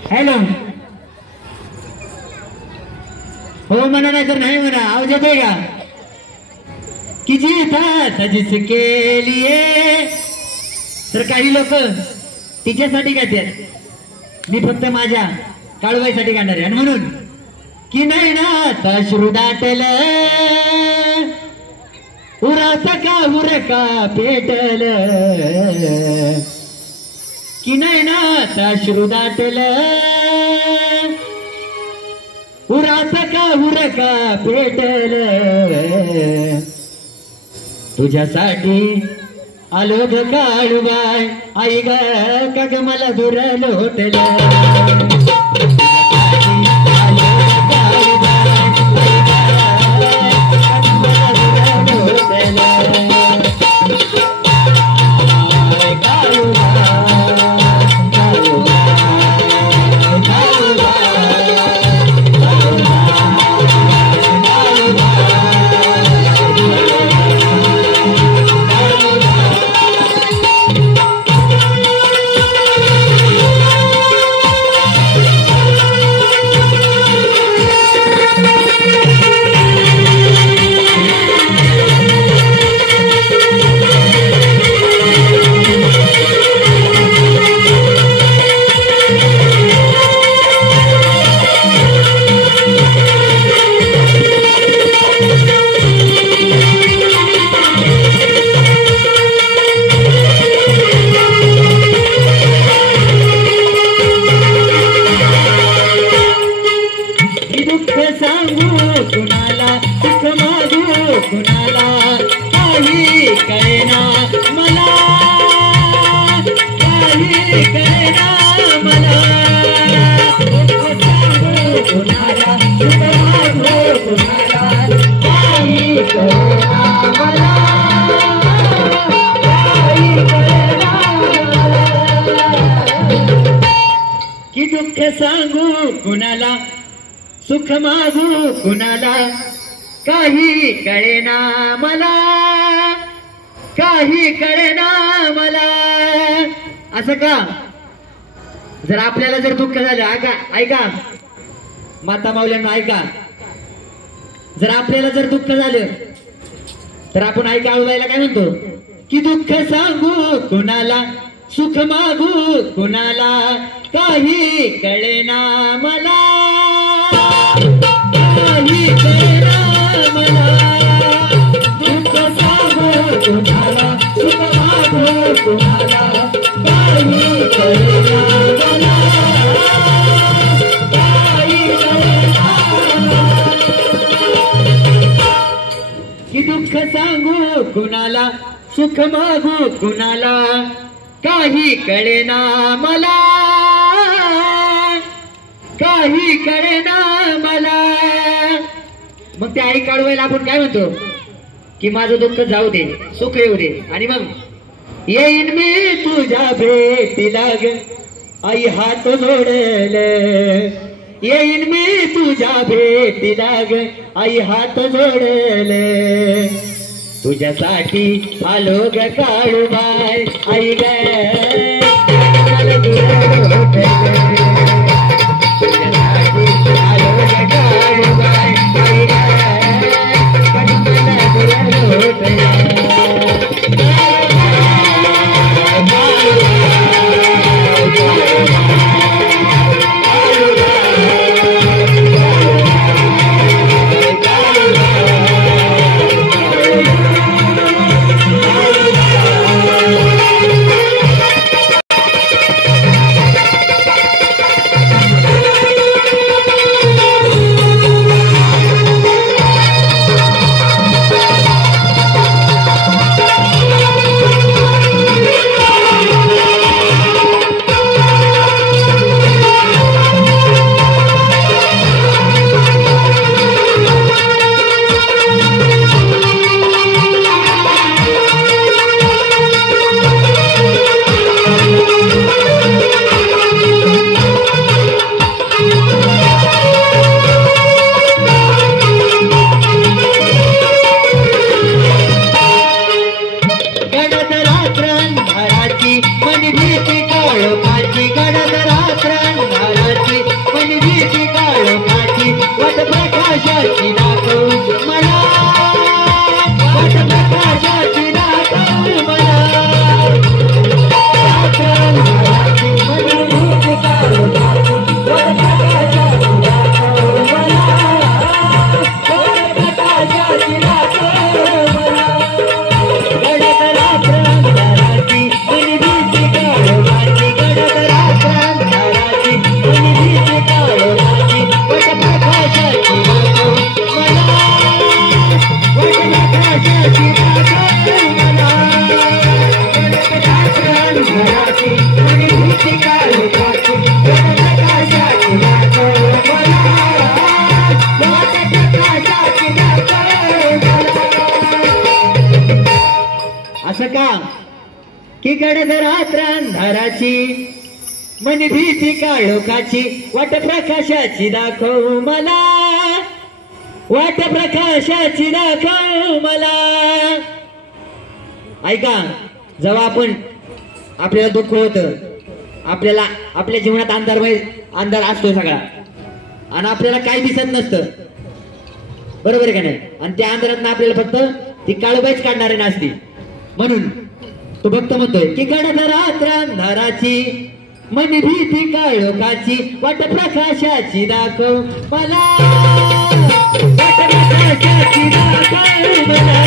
Hello हो म्हणा नाही तर नाही म्हणा आवाज येतोय का की जीता जिसके लिए तर काही लोक तिच्यासाठी गातात मी फक्त माझ्या काळूबाईसाठी गाणार आहे आणि म्हणून की नाही ना अश्रू दाटल उराचा का उरका पेटल की नाही ना अश्रू दाटल उराचा का उरका पेटल तुझ्यासाठी आलो ग काळूबाई आई ग का ग मला दूर लोटल की दुःख सांगू कुणाला सुख मागू कुणाला काही कळेना मला काही कळेना मला असं का जर आपल्याला जर दुःख झालं ऐका ऐका माता माऊल्यांना ऐका जर आपल्याला जर दुःख झालं तर आपण ऐका आळूबाईला काय म्हणतो की दुःख सांगू कुणाला सुख मागू कुणाला काही कळेना मला काही कळेना मला दुःख सांगू कुणाला सुख मागू कुणाला काही कळेना मला काही कळेना की दुःख सांगू कुणाला सुख मागू कुणाला काही कळेना मला काही कळेना मला मग ते आई काळूबाईला आपण काय म्हणतो की माझं दुःख जाऊ दे सुख येऊ दे आणि मग येईन मी तुझ्या भेटीला ग आई हात जोडेल येईन मी तुझ्या भेटीला ग आई हात जोडेल तुझ्यासाठी आलो ग काळूबाई आई ग तुझ्यासाठी आलो ग काळूबाई आई ग की गडद रात्र अंधाराची मन भीती काळोखाची वाट प्रकाशाची दाखव मला वाट प्रकाशाची दाखव मला. ऐका, जेव्हा आपण आपल्याला दुःख होतं, आपल्याला आपल्या जीवनात अंधार असतो सगळा आणि आपल्याला काही दिसत नसतं, बरोबर आहे का नाही? आणि त्या अंधारात आपल्याला फक्त ती काळोबाईच काढणारी नसती. म्हणून तो भक्त म्हणतोय की गडद रात्र अंधाराची मन भीती काळोखाची वाट प्रकाशाची दाखव मला वाट प्रकाशाची दाखव मला.